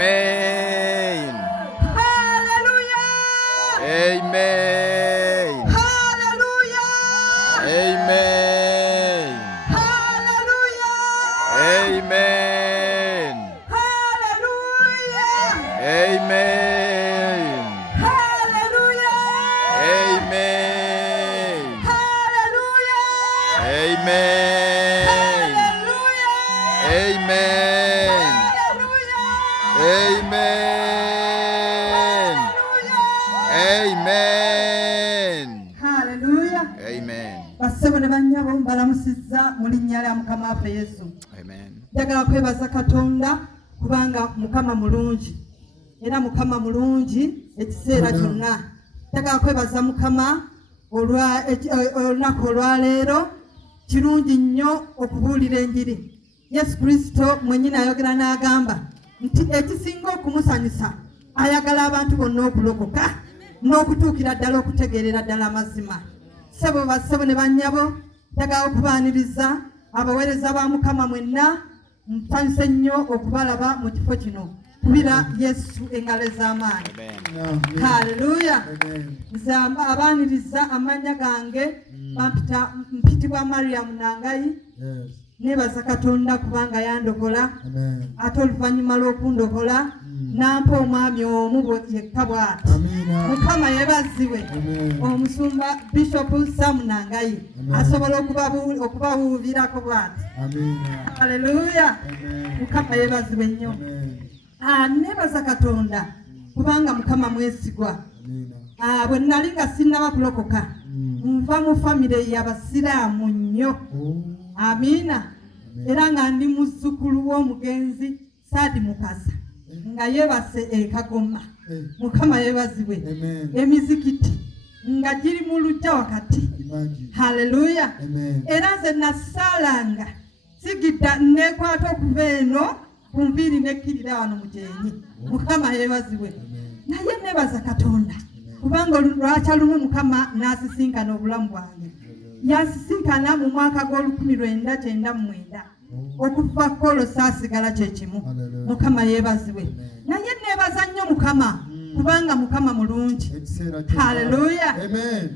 Amen. Hallelujah. Amen. Hallelujah. Amen. Hallelujah. Amen. Hallelujah. Amen. Hallelujah. Amen. Hallelujah. Amen. Hallelujah. Amen. Amen. Amen. Amen. Hallelujah. Amen. Basebone banyabo balamusizza mu linnya lya Mukama waffe Yesu. Amen. Njagala kwebaza Katonda kubanga Mukama mulungi. Era Mukama mulungi ekiseera kyonna. Njagala kwebaza Mukama olunaku olwaleero kirungi nnyo okubuulira enjiri. Yesu Kristo mwennyini ayogera n'agamba nti ekisinga okumusanyusa ayagala abantu bonna okulokoka n'okutuukira ddala okutegeerera ddala amazima. Ssebo bassebo ne bannyabo njagala okubaaniriza abaweereza ba Mukama mwenna mpanyuse nnyo okubalaba mu kifo kino. Kubira Yesu engalo ez'amaanyi. Haleluya. Nze abaaniriza amannya gange mpitibwa Mariam Nangai. Nebaza Katonda kubanga yandokola ate oluvannyuma lw'okundokola nampa omwami omu yekka bw'ati. Mukama yebaziwe. Omusumba Bishop Sam Nangai asobola okubabuubirako bw'ati. Haleluya. Mukama yebaziwe nnyo. Nebaza Katonda kubanga Mukama mwesigwa. Bwe nali nga sinnaba kulokoka nva mu famire y'Abasiraamu nnyo. Amina. Era nga ndi muzzukulu w'omugenzi Saadi Mukasa nga yeebase Kagoma. Mukama yeebazibwe. Emizikiti nga giri mu luggya wakati. Haleluya. Era nze nasaalanga sigidda neekwata okuva eno ku nviiri nekkirira wano mu Gyenyi. Mukama yeebazibwe. Naye neebaza Katonda kubanga lwakya lumu Mukama n'asisinkana obulamu bwange. Yasisinkana mu mwaka gw'1999 okuva Kolo saasigala kye kimu. Mukama yeebazibwe. Naye neebaza nnyo Mukama kubanga Mukama mulungi. Haleluya.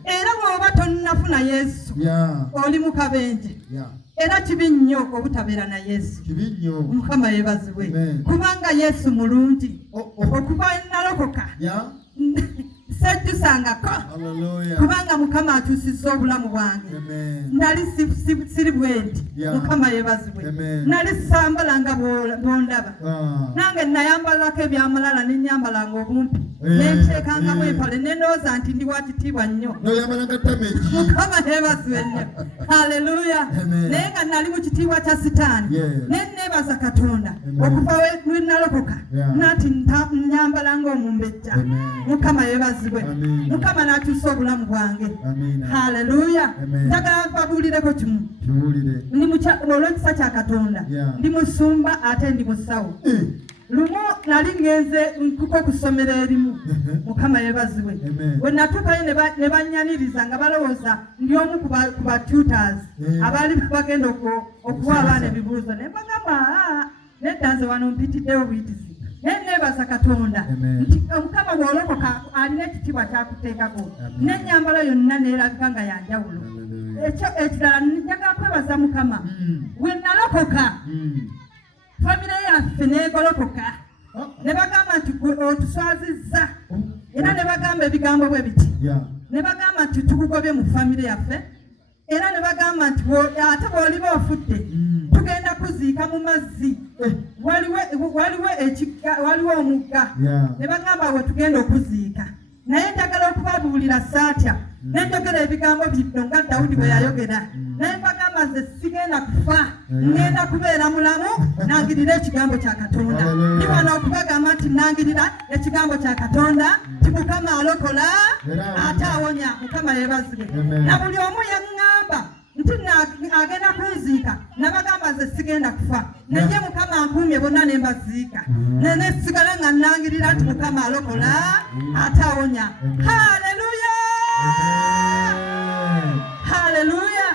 Era bw'oba tonnafuna Yesu oli mu kabenje. Era kibi nnyo obutabeera na Yesu. Mukama yeebazibwe kubanga Yesu mulungi. Okuva nalokoka sejjusangako kubanga Mukama akyusizza obulamu bwange. Nali siri bwendi. Mukama yeebazibwe. Nali sambalanga bwondaba. Nange nayambalako ebyamalala nenyambalanga obumpi nenteekangamu empale nendowooza nti ndi wakitiibwa nnyo. Mukama yeebazibwe nnyo. Haleluya. Naye nga nali mu kitiibwa kya Sitaani neneebaza Katonda okuva lwe nalokoka nati nyambalanga omumbejja. Mukama yeebazibwe. Mukama n'akyusa obulamu bwange. Haleluya. Njagala babuulireko kimu. Ndi olw'ekisa kya Katonda ndi musumba ate ndi musawo. Lumu nali ngenze nkuko kusomera erimu. Mukama yeebazibwe. Bwe natuukayo ne bannyaniriza nga balowooza ndi omu ku ba tutors abaali bagenda okuwa abaana ebibuuzo. Ne bagamba nedda nze wano mpitiddewo buyitizi. Neneebaza Katonda nti Mukama bw'olokoka alina ekitiibwa kyakuteekako n'ennyambala yonna neerabika nga yanjawulo. Ekirala njagala kwebaza Mukama bwe nalokoka famire yaffe neegolokoka ne bagamba nti otuswazizza era ne bagamba ebigambo bwe biti. Ne bagamba nti tukugobye mu famire yaffe era ne bagamba nti ate bw'oliba ofudde tugenda kuziika mu mazzi. Waliwo omugga. Ne bagamba bwe tugenda okuziika. Naye njagala okubabuulira saatya nenjogera ebigambo bino nga Dawudi bwe yayogera. Naye mbagamba nze sigenda kufa ngenda kubeera mulamu nangirira ekigambo kya Katonda. Ndi wano okubagamba nti nangirira ekigambo kya Katonda nti Mukama alokola ate awonya. Mukama yeebazibwe. Na buli omu yaŋŋamba nti agenda kunziika nabagamba nze sigenda kufa naye Mukama ankuumye bonna ne mbaziika ne sigala nga nangirira nti Mukama alokola ate awonya. Haleluya. Haleluya.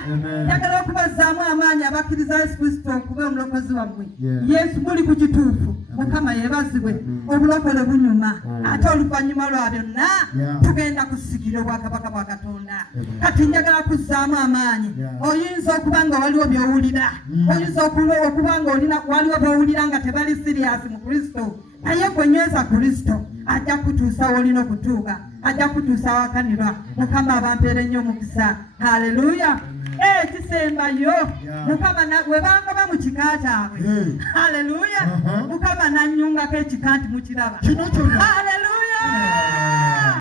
Njagala okubazaamu amaanyi abakkiriza Yesu Kristo okuba omulokozi wammwe Yeah. Yesu muli ku kituufu Mukama yeebazibwe obulokole bunyuma ate oluvannyuma lwa byonna Yeah. tugenda kusigira obwakabaka bwa Katonda kati njagala kuzzaamu amaanyi oyinza okuba nga waliwo by'owulira oyinza okuba nga waliwo by'owulira nga tebali siriyasi mu Kristo naye gwe nyweza Kristo ajja kutuusa w'olina okutuuka ajja kutuusa wakanirwa Mukama abampeere nnyo omukisa haleluya kisembayo Mukama webangoba mu kika kyabwe haleluya Mukama nannyungako ekika nti mukiraba haleluya